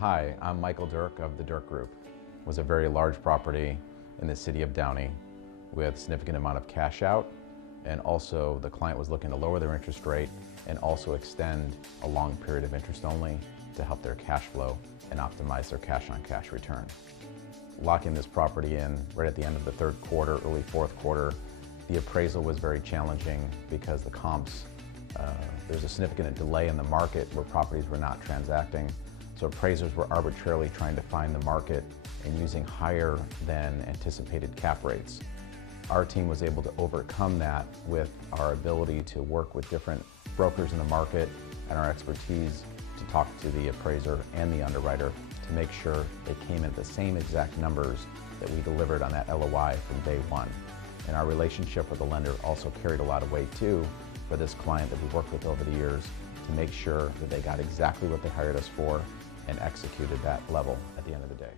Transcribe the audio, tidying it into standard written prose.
Hi, I'm Michael Dirk of the Dirk Group. It was a very large property in the city of Downey with a significant amount of cash out, and also the client was looking to lower their interest rate and also extend a long period of interest only to help their cash flow and optimize their cash-on-cash return. Locking this property in right at the end of the third quarter, early fourth quarter, the appraisal was very challenging because the comps, there's a significant delay in the market where properties were not transacting. So appraisers were arbitrarily trying to find the market and using higher than anticipated cap rates. Our team was able to overcome that with our ability to work with different brokers in the market and our expertise to talk to the appraiser and the underwriter to make sure they came in at the same exact numbers that we delivered on that LOI from day one. And our relationship with the lender also carried a lot of weight too for this client that we worked with over the years to make sure that they got exactly what they hired us for and executed that level at the end of the day.